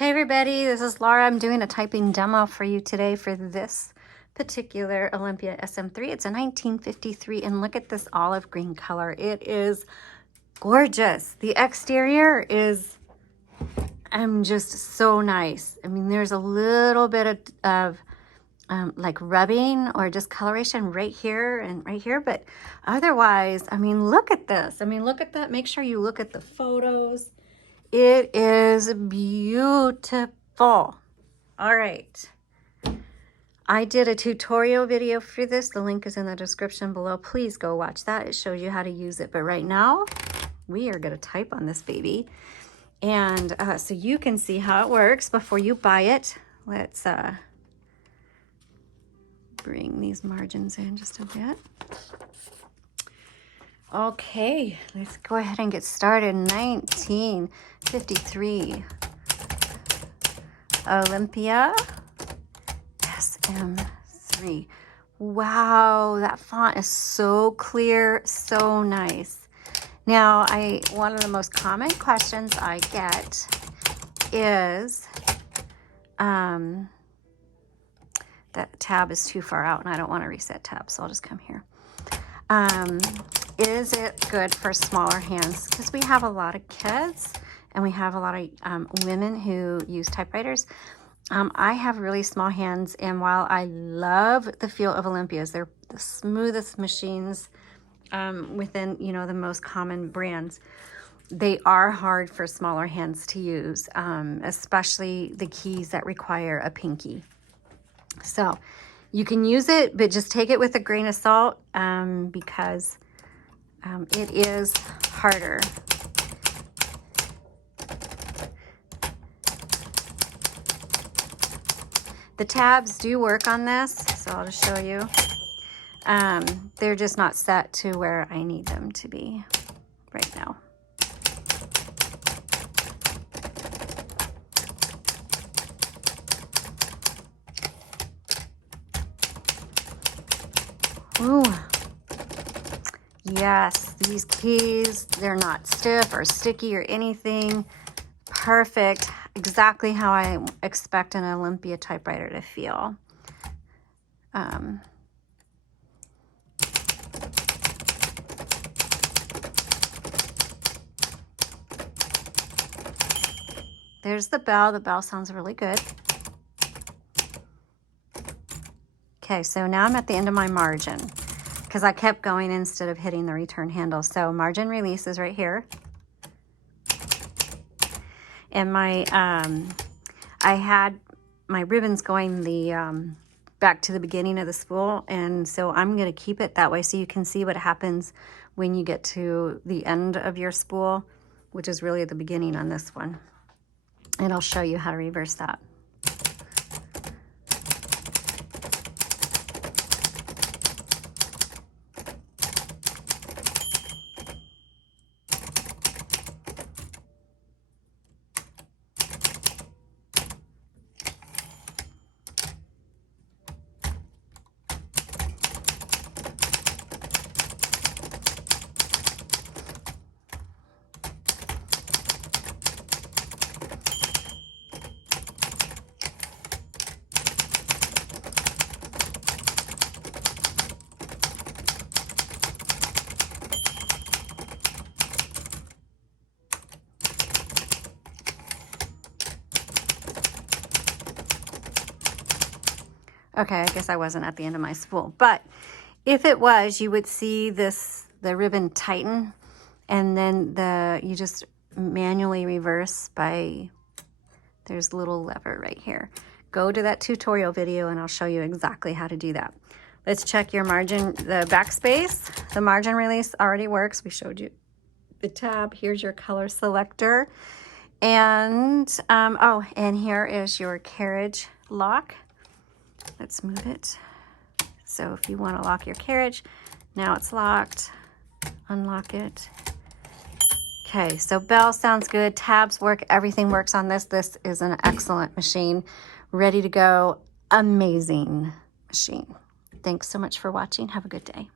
Hey everybody, this is Laura. I'm doing a typing demo for you today for this particular Olympia SM3. It's a 1953 and look at this olive green color. It is gorgeous. The exterior is just so nice. I mean, there's a little bit of like rubbing or discoloration right here and right here, but otherwise, I mean, look at this. I mean, look at that. Make sure you look at the photos. It is beautiful. All right. I did a tutorial video for this. The link is in the description below. Please go watch that. It shows you how to use it. But right now, we are going to type on this baby. And so you can see how it works before you buy it. Let's bring these margins in just a bit. Okay, let's go ahead and get started. 1953 Olympia SM3. Wow, that font is so clear, so nice. Now, one of the most common questions I get is that tab is too far out and I don't want to reset tab, so I'll just come here. Is it good for smaller hands? Because we have a lot of kids and we have a lot of women who use typewriters. I have really small hands, and while I love the feel of Olympias, they're the smoothest machines within, the most common brands. They are hard for smaller hands to use, especially the keys that require a pinky. So you can use it, but just take it with a grain of salt because it is harder. The tabs do work on this, so I'll just show you. They're just not set to where I need them to be right now. Ooh. Yes, these keys, they're not stiff or sticky or anything. Perfect. Exactly how I expect an Olympia typewriter to feel. There's the bell. The bell sounds really good. Okay, so now I'm at the end of my margin, because I kept going instead of hitting the return handle. So margin release is right here. And my, I had my ribbons going the back to the beginning of the spool. And so I'm going to keep it that way so you can see what happens when you get to the end of your spool, which is really the beginning on this one. And I'll show you how to reverse that. Okay, I guess I wasn't at the end of my spool, but if it was, you would see the ribbon tighten, and then you just manually reverse by, there's a little lever right here. Go to that tutorial video and I'll show you exactly how to do that. Let's check your margin, the backspace. The margin release already works. We showed you the tab. Here's your color selector. And, and here is your carriage lock. Let's move it. So if you want to lock your carriage, now it's locked. Unlock it. Okay, so bell sounds good. Tabs work. Everything works on this. This is an excellent machine. Ready to go. Amazing machine. Thanks so much for watching. Have a good day.